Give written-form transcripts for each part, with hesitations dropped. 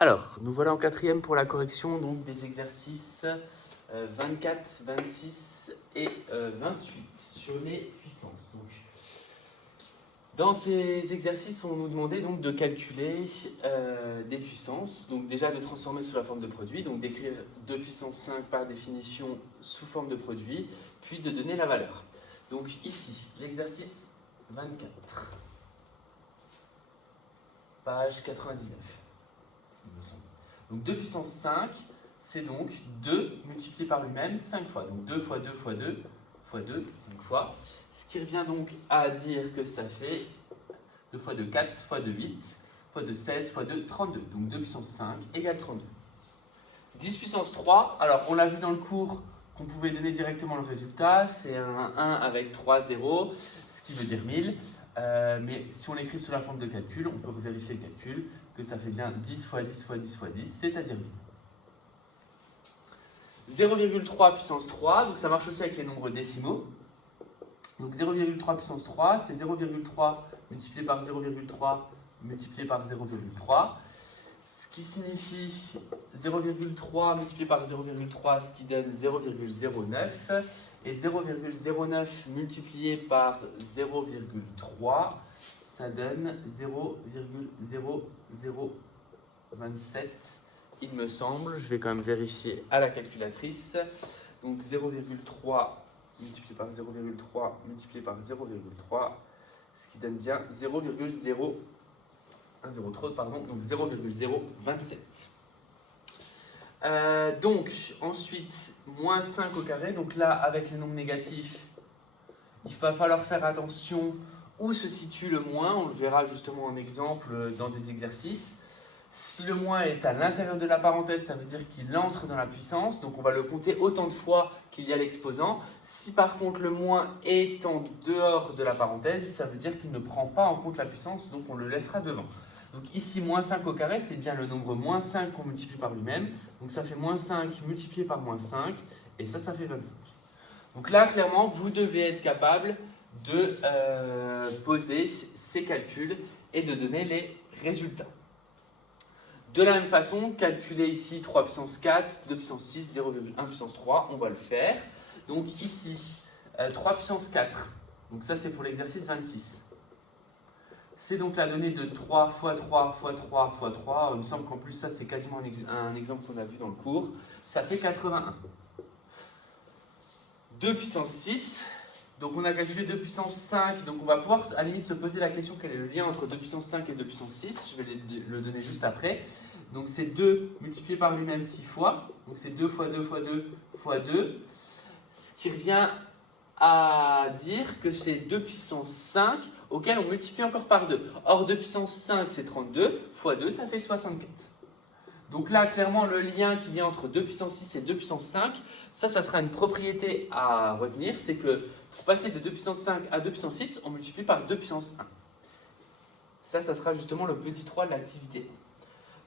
Alors, nous voilà en quatrième pour la correction donc, des exercices 24, 26 et 28 sur les puissances. Donc, dans ces exercices, on nous demandait donc de calculer des puissances, donc déjà de transformer sous la forme de produit, donc d'écrire 2 puissance 5 par définition sous forme de produit, puis de donner la valeur. Donc ici, l'exercice 24, page 99, il me semble. Donc 2 puissance 5, c'est donc 2 multiplié par lui-même 5 fois. Donc 2 fois 2 fois 2 fois 2, 5 fois. Ce qui revient donc à dire que ça fait 2 fois 2, 4 fois 2, 8 fois 2, 16 fois 2, 32. Donc 2 puissance 5 égale 32. 10 puissance 3, alors on l'a vu dans le cours qu'on pouvait donner directement le résultat. C'est un 1 avec 3 zéros, ce qui veut dire 1000. Mais si on l'écrit sous la forme de calcul, on peut vérifier le calcul, que ça fait bien 10 fois 10 fois 10 fois 10, c'est-à-dire 1000. 0,3 puissance 3, donc ça marche aussi avec les nombres décimaux. Donc 0,3 puissance 3, c'est 0,3 multiplié par 0,3 multiplié par 0,3. Ce qui signifie 0,3 multiplié par 0,3, ce qui donne 0,09. Et 0,09 multiplié par 0,3, ça donne 0,0027, il me semble. Je vais quand même vérifier à la calculatrice. Donc 0,3 multiplié par 0,3 multiplié par 0,3, ce qui donne bien 0,027. Donc 0,027. Donc ensuite, moins 5 au carré. Donc là, avec les nombres négatifs, il va falloir faire attention où se situe le moins. On le verra justement en exemple dans des exercices. Si le moins est à l'intérieur de la parenthèse, ça veut dire qu'il entre dans la puissance. Donc on va le compter autant de fois qu'il y a l'exposant. Si par contre le moins est en dehors de la parenthèse, ça veut dire qu'il ne prend pas en compte la puissance, donc on le laissera devant. Donc ici, moins 5 au carré, c'est bien le nombre moins 5 qu'on multiplie par lui-même. Donc ça fait moins 5 multiplié par moins 5, et ça fait 25. Donc là, clairement, vous devez être capable de poser ces calculs et de donner les résultats. De la même façon, calculer ici 3 puissance 4, 2 puissance 6, 0,1 puissance 3, on va le faire. Donc ici, 3 puissance 4, donc ça c'est pour l'exercice 26. C'est donc la donnée de 3 fois 3 fois 3 fois 3. Il me semble qu'en plus ça c'est quasiment un exemple qu'on a vu dans le cours. Ça fait 81. 2 puissance 6. Donc on a calculé 2 puissance 5. Donc on va pouvoir à la limite se poser la question quel est le lien entre 2 puissance 5 et 2 puissance 6. Je vais le donner juste après. Donc c'est 2 multiplié par lui-même 6 fois. Donc c'est 2 fois 2 fois 2 fois 2. Ce qui revient à dire que c'est 2 puissance 5 auquel on multiplie encore par 2. Or 2 puissance 5 c'est 32, fois 2 ça fait 64. Donc là clairement le lien qu'il y a entre 2 puissance 6 et 2 puissance 5, ça sera une propriété à retenir, c'est que pour passer de 2 puissance 5 à 2 puissance 6, on multiplie par 2 puissance 1. Ça sera justement le petit 3 de l'activité.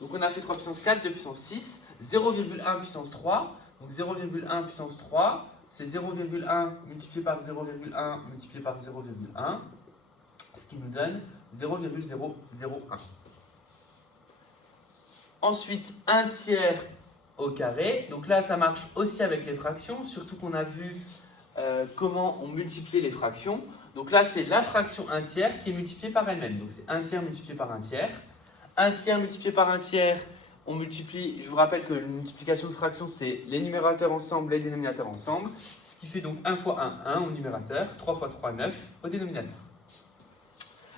Donc on a fait 3 puissance 4, 2 puissance 6, 0,1 puissance 3, donc 0,1 puissance 3, c'est 0,1 multiplié par 0,1 multiplié par 0,1, ce qui nous donne 0,001. Ensuite, 1 tiers au carré. Donc là, ça marche aussi avec les fractions, surtout qu'on a vu comment on multipliait les fractions. Donc là, c'est la fraction 1 tiers qui est multipliée par elle-même. Donc c'est 1 tiers multiplié par 1 tiers. 1 tiers multiplié par 1 tiers, on multiplie, je vous rappelle que la multiplication de fractions, c'est les numérateurs ensemble, les dénominateurs ensemble, ce qui fait donc 1 fois 1, 1 au numérateur, 3 fois 3, 9 au dénominateur.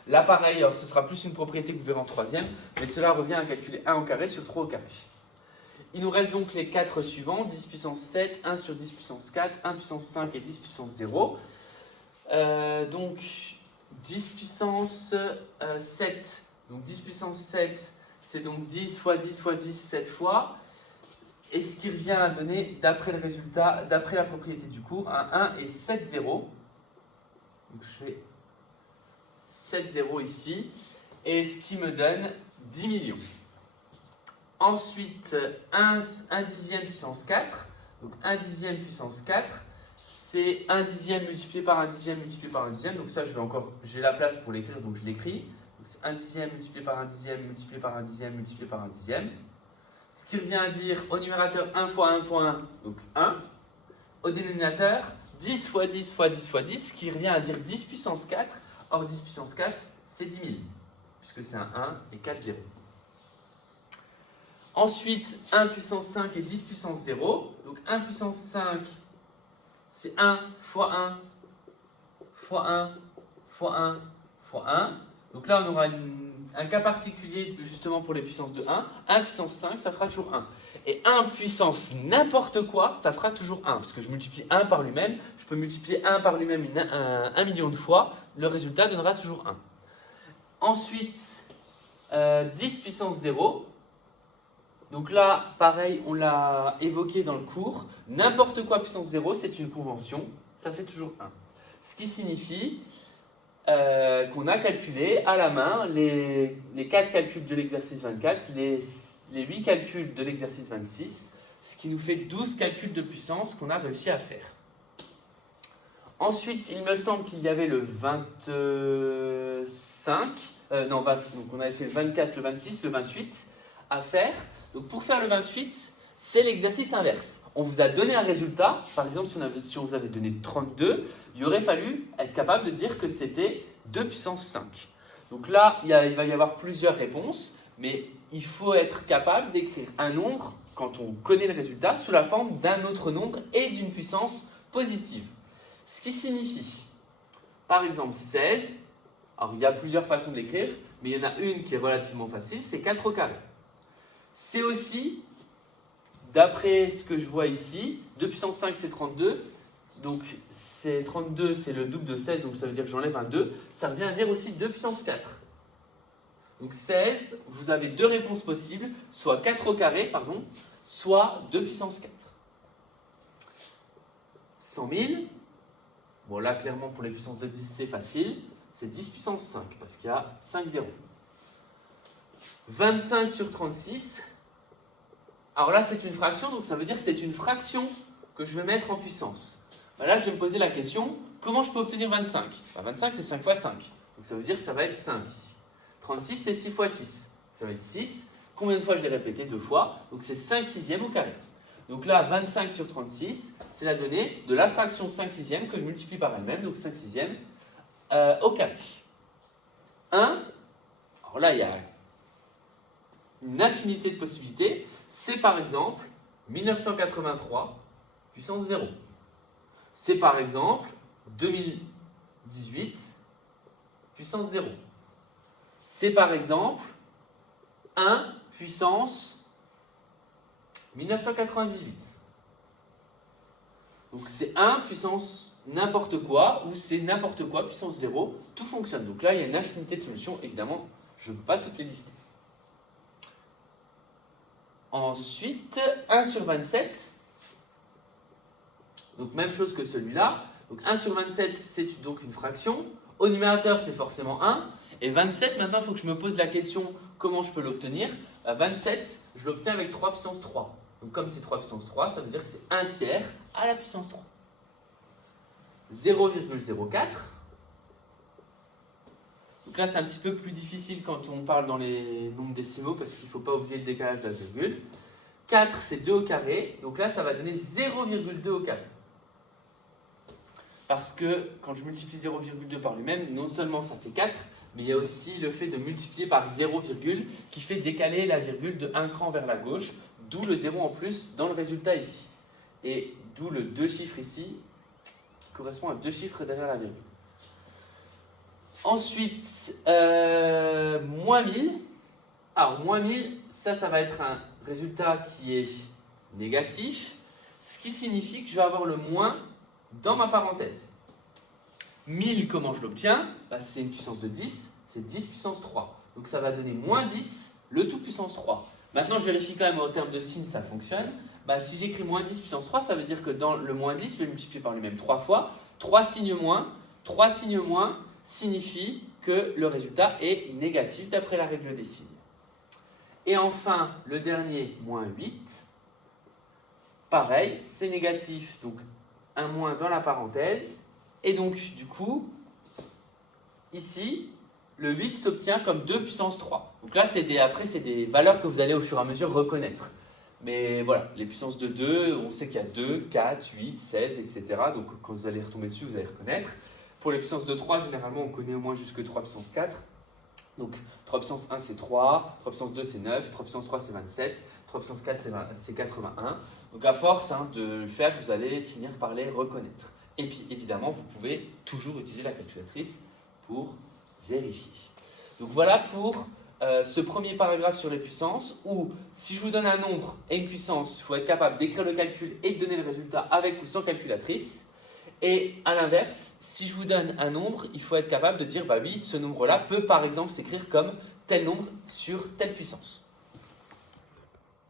Là, pareil, alors, ce sera plus une propriété que vous verrez en troisième, mais cela revient à calculer 1 au carré sur 3 au carré. Il nous reste donc les 4 suivants, 10 puissance 7, 1 sur 10 puissance 4, 1 puissance 5 et 10 puissance 0. Donc 10 puissance 7. Donc 10 puissance 7, c'est donc 10 fois 10 fois 10, 7 fois. Et ce qui revient à donner, d'après le résultat, d'après la propriété du cours, un 1 et 7 zéros. Donc je fais 7 zéros ici. Et ce qui me donne 10 millions. Ensuite, 1 dixième puissance 4. Donc 1 dixième puissance 4, c'est 1 dixième multiplié par 1 dixième multiplié par 1 dixième. Donc ça, j'ai la place pour l'écrire, donc je l'écris. C'est 1 dixième multiplié par 1 dixième multiplié par 1 dixième multiplié par 1 dixième. ce qui revient à dire au numérateur 1 fois 1 fois 1, donc 1. Au dénominateur, 10 fois 10 fois 10 fois 10, ce qui revient à dire 10 puissance 4. Or, 10 puissance 4, c'est 10 000, puisque c'est un 1 et 4 0. Ensuite, 1 puissance 5 et 10 puissance 0. Donc 1 puissance 5, c'est 1 fois 1 fois 1 fois 1 fois 1. Donc là, on aura un cas particulier justement pour les puissances de 1. 1 puissance 5, ça fera toujours 1. Et 1 puissance n'importe quoi, ça fera toujours 1. Parce que je multiplie 1 par lui-même. Je peux multiplier 1 par lui-même 1 million de fois. Le résultat donnera toujours 1. Ensuite, 10 puissance 0. Donc là, pareil, on l'a évoqué dans le cours. N'importe quoi puissance 0, c'est une convention. Ça fait toujours 1. Ce qui signifie qu'on a calculé à la main les 4 calculs de l'exercice 24, les 8 calculs de l'exercice 26, ce qui nous fait 12 calculs de puissance qu'on a réussi à faire. Ensuite, il me semble qu'il y avait le 25, donc on avait fait le 24, le 26, le 28 à faire. Donc pour faire le 28, c'est l'exercice inverse. On vous a donné un résultat, par exemple si on vous avait donné 32, il aurait fallu être capable de dire que c'était 2 puissance 5. Donc là, il va y avoir plusieurs réponses, mais il faut être capable d'écrire un nombre, quand on connaît le résultat, sous la forme d'un autre nombre et d'une puissance positive. Ce qui signifie, par exemple 16, alors il y a plusieurs façons de l'écrire, mais il y en a une qui est relativement facile, c'est 4 au carré. C'est aussi, d'après ce que je vois ici, 2 puissance 5 c'est 32, donc 32 c'est le double de 16, donc ça veut dire que j'enlève un 2, ça revient à dire aussi 2 puissance 4. Donc 16, vous avez deux réponses possibles, soit 4 au carré, pardon, soit 2 puissance 4. 100 000, bon là clairement pour les puissances de 10 c'est facile, c'est 10 puissance 5 parce qu'il y a 5 zéros. 25 sur 36, alors là c'est une fraction, donc ça veut dire que c'est une fraction que je vais mettre en puissance. Ben là je vais me poser la question, comment je peux obtenir 25 ? 25 c'est 5 fois 5, donc ça veut dire que ça va être 5 ici. 36 c'est 6 fois 6, ça va être 6. Combien de fois je l'ai répété ? 2 fois, donc c'est 5 sixièmes au carré. Donc là 25 sur 36, c'est la donnée de la fraction 5 sixièmes que je multiplie par elle-même, donc 5 sixièmes au carré. 1, alors là il y a une infinité de possibilités, c'est par exemple 1983 puissance 0. C'est par exemple 2018 puissance 0. C'est par exemple 1 puissance 1998. Donc c'est 1 puissance n'importe quoi ou c'est n'importe quoi puissance 0. Tout fonctionne. Donc là, il y a une infinité de solutions. Évidemment, je ne peux pas toutes les lister. Ensuite, 1 sur 27. Donc même chose que celui-là. Donc 1 sur 27, c'est donc une fraction. Au numérateur, c'est forcément 1. Et 27, maintenant, il faut que je me pose la question, comment je peux l'obtenir ? 27, je l'obtiens avec 3 puissance 3. Donc comme c'est 3 puissance 3, ça veut dire que c'est 1 tiers à la puissance 3. 0,04. Donc là, c'est un petit peu plus difficile quand on parle dans les nombres décimaux parce qu'il ne faut pas oublier le décalage de la virgule. 4, c'est 2 au carré. Donc là, ça va donner 0,2 au carré. Parce que quand je multiplie 0,2 par lui-même, non seulement ça fait 4, mais il y a aussi le fait de multiplier par 0, qui fait décaler la virgule de un cran vers la gauche, d'où le 0 en plus dans le résultat ici. Et d'où le 2 chiffres ici, qui correspond à 2 chiffres derrière la virgule. Ensuite, moins 1000. Alors, moins 1000, ça va être un résultat qui est négatif, ce qui signifie que je vais avoir le moins dans ma parenthèse. 1000, comment je l'obtiens ? C'est une puissance de 10, c'est 10 puissance 3. Donc ça va donner moins 10, le tout puissance 3. Maintenant, je vérifie quand même en termes de signes, ça fonctionne. Si j'écris moins 10 puissance 3, ça veut dire que dans le moins 10, je vais multiplier par lui-même 3 fois. 3 signes moins signifie que le résultat est négatif d'après la règle des signes. Et enfin, le dernier, moins 8. Pareil, c'est négatif, donc un moins dans la parenthèse. Et donc, du coup, ici, le 8 s'obtient comme 2 puissance 3. Donc là, après, c'est des valeurs que vous allez au fur et à mesure reconnaître. Mais voilà, les puissances de 2, on sait qu'il y a 2, 4, 8, 16, etc. Donc quand vous allez retomber dessus, vous allez reconnaître. Pour les puissances de 3, généralement, on connaît au moins jusque 3 puissance 4. Donc 3 puissance 1, c'est 3, 3 puissance 2, c'est 9, 3 puissance 3, c'est 27, 3 puissance 4, c'est 81. Donc à force de le faire, vous allez finir par les reconnaître. Et puis évidemment, vous pouvez toujours utiliser la calculatrice pour vérifier. Donc voilà pour ce premier paragraphe sur les puissances, où si je vous donne un nombre et une puissance, il faut être capable d'écrire le calcul et de donner le résultat avec ou sans calculatrice. Et à l'inverse, si je vous donne un nombre, il faut être capable de dire, bah oui, ce nombre-là peut par exemple s'écrire comme tel nombre sur telle puissance.